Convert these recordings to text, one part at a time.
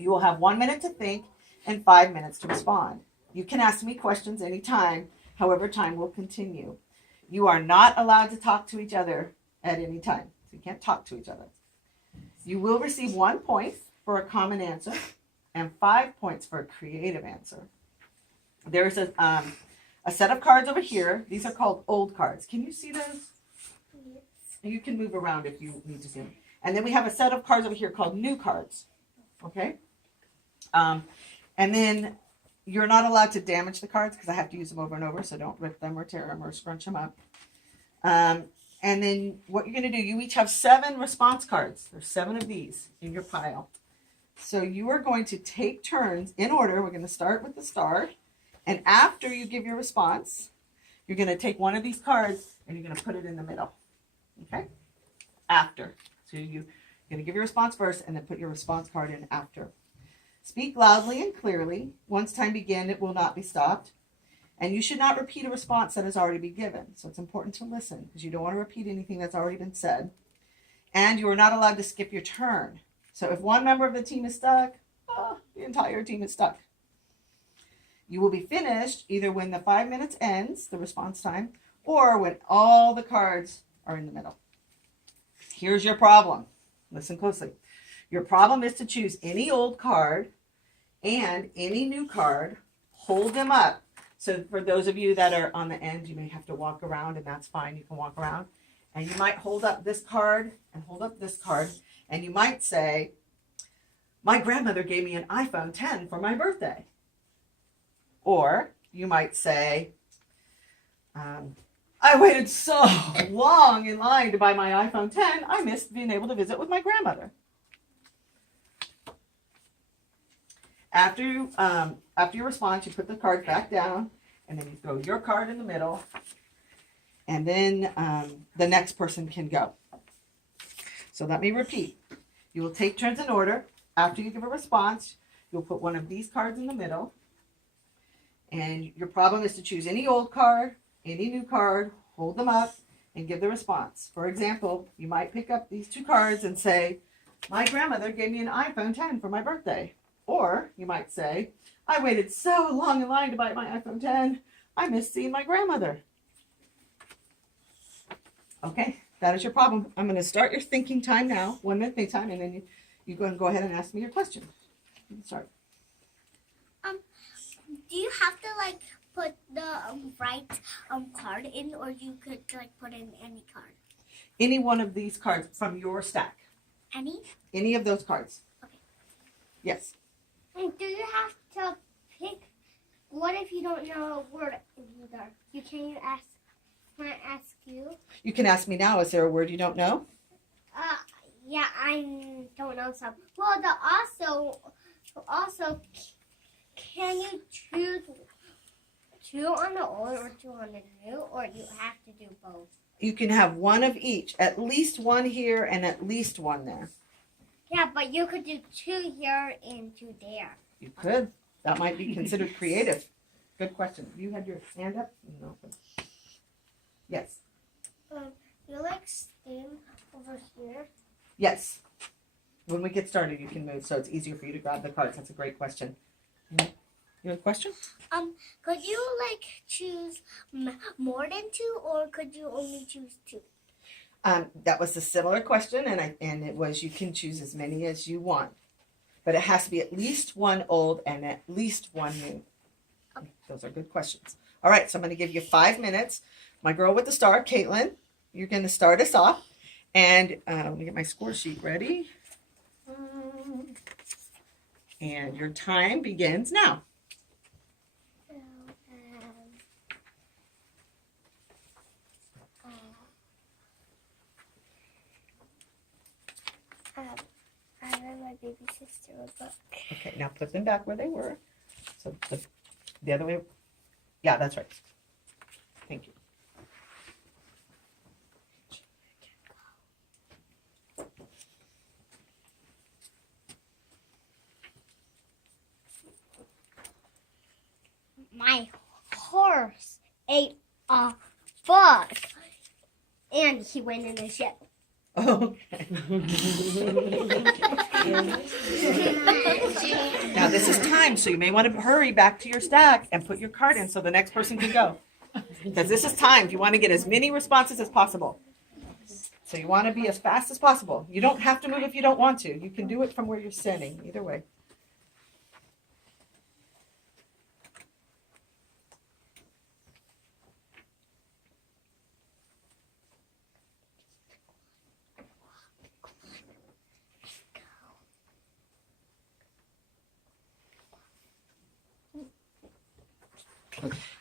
You will have 1 minute to think and 5 minutes to respond. You can ask me questions anytime, however, time will continue. You are not allowed to talk to each other at any time. So you can't talk to each other. You will receive 1 point for a common answer and 5 points for a creative answer. There's a set of cards over here. These are called old cards. Can you see those? Yes. You can move around if you need to zoom. And then we have a set of cards over here called new cards. Okay? And then you're not allowed to damage the cards because I have to use them over and over, so don't rip them or tear them or scrunch them up. And then what you're going to do, you each have 7 response cards. There's 7 of these in your pile. So you are going to take turns in order. We're going to start with the star. And after you give your response, you're going to take one of these cards and you're going to put it in the middle. Okay? After. So you're going to give your response first and then put your response card in after. Speak loudly and clearly. Once time begins, it will not be stopped. And you should not repeat a response that has already been given. So it's important to listen because you don't want to repeat anything that's already been said. And you are not allowed to skip your turn. So if one member of the team is stuck, the entire team is stuck. You will be finished either when the 5 minutes ends, the response time, or when all the cards are in the middle. Here's your problem. Listen closely. Your problem is to choose any old card and any new card, hold them up. So for those of you that are on the end, you may have to walk around, and that's fine. You can walk around. And you might hold up this card and hold up this card. And you might say, my grandmother gave me an iPhone 10 for my birthday. Or you might say, I waited so long in line to buy my iPhone 10, I missed being able to visit with my grandmother. After your response, you put the card back down, and then you throw your card in the middle, and then the next person can go. So let me repeat. You will take turns in order. After you give a response, you'll put one of these cards in the middle, and your problem is to choose any old card, any new card, hold them up, and give the response. For example, you might pick up these 2 cards and say, my grandmother gave me an iPhone 10 for my birthday. Or you might say, I waited so long in line to buy my iPhone 10, I missed seeing my grandmother. Okay, that is your problem. I'm going to start your thinking time now, 1 minute think time, and then you go ahead and ask me your question. You can start. Do you have to put the right card in, or you could put in any card? Any one of these cards from your stack. Any? Any of those cards. Okay. Yes. And do you have to pick? What if you don't know a word either? You can ask. Can I ask you? You can ask me now. Is there a word you don't know? Yeah, I don't know some. Well, also, can you choose 2 on the old or 2 on the new, or you have to do both? You can have one of each. At least one here and at least one there. Yeah, but you could do 2 here and 2 there. You could. That might be considered creative. Good question. You had your hand up? No. Yes. You stand over here? Yes. When we get started, you can move, so it's easier for you to grab the cards. That's a great question. You have a question? Could you choose more than 2, or could you only choose 2? That was a similar question, and it was you can choose as many as you want, but it has to be at least one old and at least one new. Okay. Those are good questions. All right, so I'm going to give you 5 minutes. My girl with the star, Caitlin, you're going to start us off, and let me get my score sheet ready. And your time begins now. I read my baby sister a book. Okay, now put them back where they were. So the other way. Yeah, that's right. Thank you. My horse ate a bug, and he went in the ship. Okay. Now this is time, so you may want to hurry back to your stack and put your card in so the next person can go. Because this is timed. You want to get as many responses as possible. So you want to be as fast as possible. You don't have to move if you don't want to. You can do it from where you're standing, either way.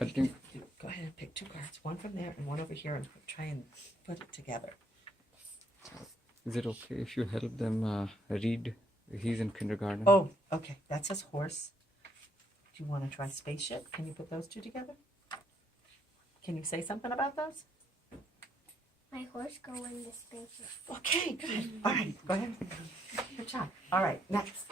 I think Go ahead and pick 2 cards, one from there and one over here, and try and put it together. is it okay if you help them read? He's in kindergarten. Oh, okay. That says horse. Do you want to try spaceship? Can you put those 2 together? Can you say something about those? My horse go in the spaceship. Okay, good. All right, go ahead. Good job. All right, next.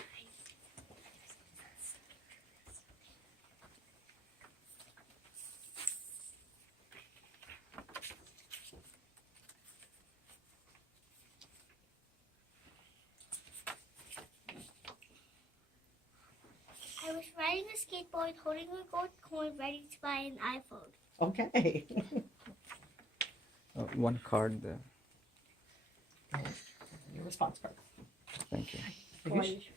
I was riding a skateboard, holding a gold coin, ready to buy an iPhone. Okay. One card there. Your response card. Thank you. Finish.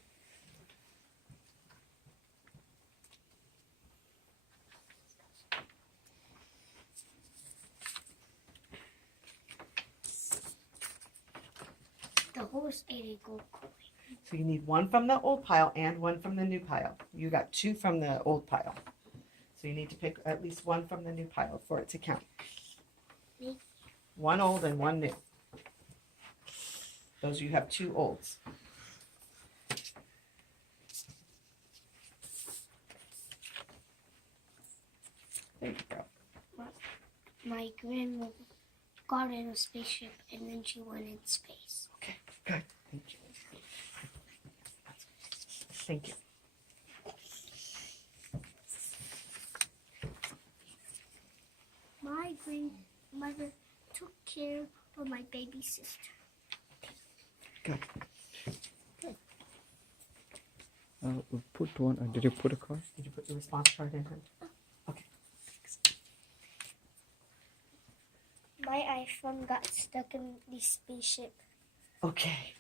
The horse ate a gold coin. So you need one from the old pile and one from the new pile. You got 2 from the old pile. So you need to pick at least one from the new pile for it to count. Me? 1 old and 1 new. Those you have 2 olds. There you go. My grandmother got in a spaceship and then she went in space. Okay, good. Thank you. Thank you. My grandmother took care of my baby sister. Good. Put one. Did you put a card? Did you put your response card in? Okay. My iPhone got stuck in the spaceship. Okay.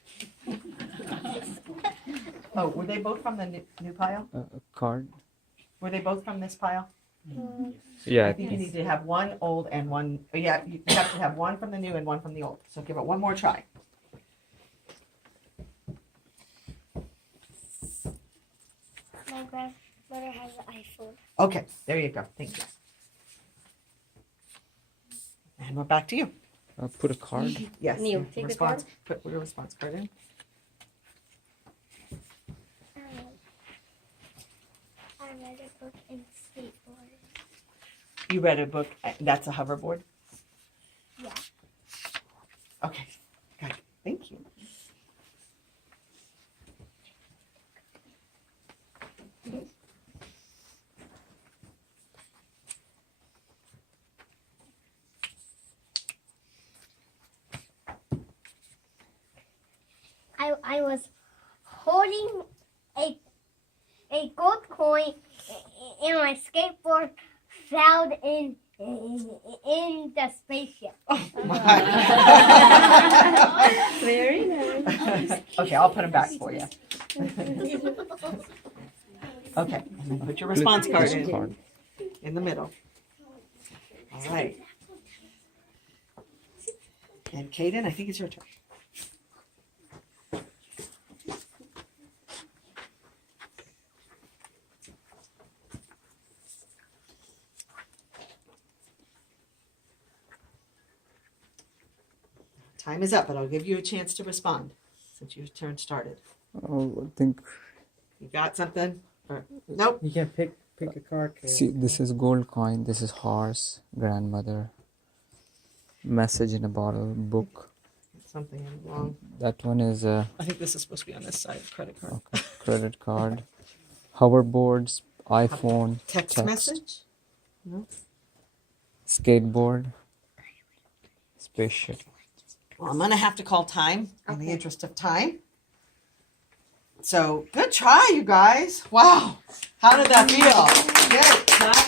Oh, were they both from the new pile? A card. Were they both from this pile? Yeah. I think you need to have 1 old and 1. Yeah, you have to have 1 from the new and 1 from the old. So give it one more try. My grandmother has an iPhone. Okay, there you go. Thank you. And we're back to you. Put a card. Yes. Neil, your take the response. Put your response card in. I read a book in skateboard. You read a book. That's a hoverboard? Yeah. Okay. Good. Thank you. I was holding a gold coin and my skateboard fell in the spaceship. Oh my. Very nice. Okay, I'll put them back for you. Okay, and then put your response card in the middle. All right. And Kaden, I think it's your turn. Time is up, but I'll give you a chance to respond since your turn started. Oh, I think. You got something? Or, nope. You can pick a card. See, this is gold coin. This is horse. Grandmother. Message in a bottle. Book. Something wrong. That one is a I think this is supposed to be on this side. Credit card. credit card. Hoverboards. iPhone. Text message? No. Skateboard. Spaceship. Well, I'm going to have to call time in the interest of time. So good try, you guys. Wow. How did that feel? Good.